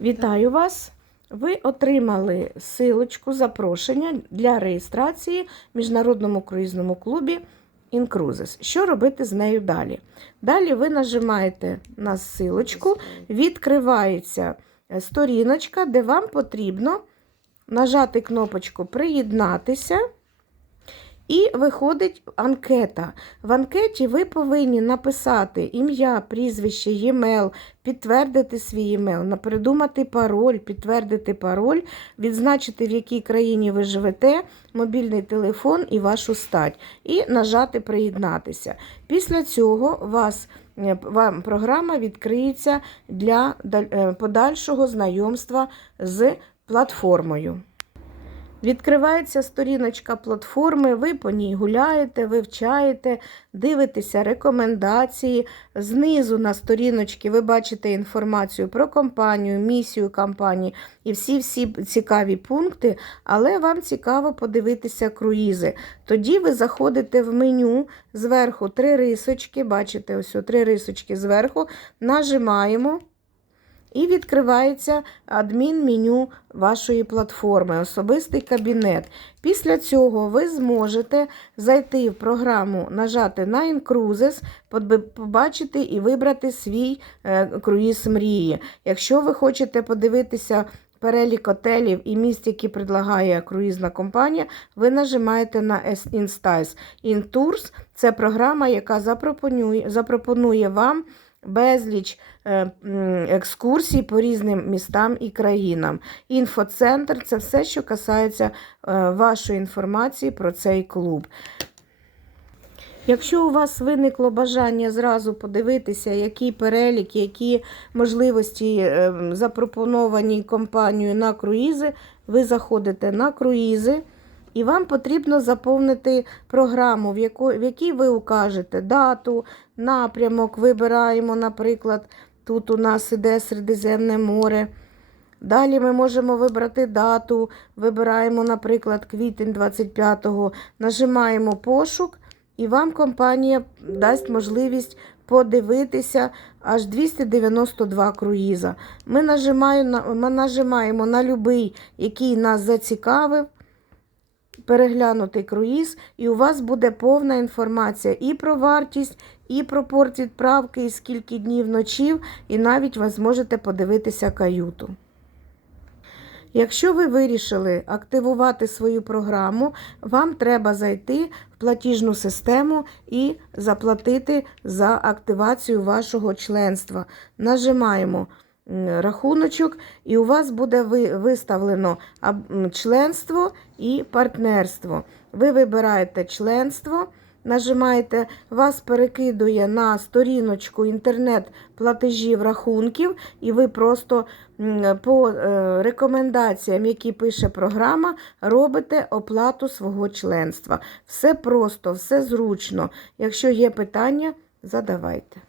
Вітаю вас! Ви отримали силочку запрошення для реєстрації в міжнародному круїзному клубі Incruises. Що робити з нею далі? Далі ви нажимаєте на силочку, відкривається е, сторіночка, де вам потрібно нажати кнопочку Приєднатися. І виходить анкета. В анкеті ви повинні написати ім'я, прізвище, e-mail, підтвердити свій e-mail, придумати пароль, підтвердити пароль, відзначити, в якій країні ви живете, мобільний телефон і вашу стать, і нажати Приєднатися. Після цього вас, е, вам програма відкриється для е, подальшого знайомства з платформою. Відкривається сторіночка платформи, ви по ній гуляєте, вивчаєте, дивитеся рекомендації. Знизу на сторіночці ви бачите інформацію про компанію, місію компанії і всі-всі цікаві пункти, але вам цікаво подивитися круїзи. Тоді ви заходите в меню, зверху три рисочки, бачите, ось три рисочки зверху, нажимаємо. І відкривається адмін-меню вашої платформи, особистий кабінет. Після цього ви зможете зайти в програму, нажати на Incruises, подби- побачити і вибрати свій е, круїз мрії. Якщо ви хочете подивитися перелік отелів і місць, які предлагає круїзна компанія, ви нажимаєте на Instice. InTours – це програма, яка запропонує, запропонує вам безліч е, екскурсій по різним містам і країнам. Інфоцентр це все, що касається е, вашої інформації про цей клуб. Якщо у вас виникло бажання зразу подивитися, який перелік, які можливості е, запропоновані компанією на круїзи, ви заходите на круїзи. І вам потрібно заповнити програму, в, в якій ви укажете дату, напрямок. Вибираємо, наприклад, тут у нас іде Середземне море. Далі ми можемо вибрати дату, вибираємо, наприклад, квітень 25-го, нажимаємо пошук, і вам компанія дасть можливість подивитися аж 292 круїза. Ми нажимаємо на, любий, який нас зацікавив переглянути круїз, і у вас буде повна інформація і про вартість, і про порт відправки, і скільки днів ночів, і навіть ви зможете подивитися каюту. Якщо ви вирішили активувати свою програму, вам треба зайти в платіжну систему і заплатити за активацію вашого членства. Нажимаємо рахуночок, і у вас буде виставлено членство і партнерство. Ви вибираєте членство. Нажимаєте, вас перекидує на сторіночку інтернет-платежів рахунків, і ви просто по е, рекомендаціям, які пише програма, робите оплату свого членства. Все просто, все зручно. Якщо є питання, задавайте.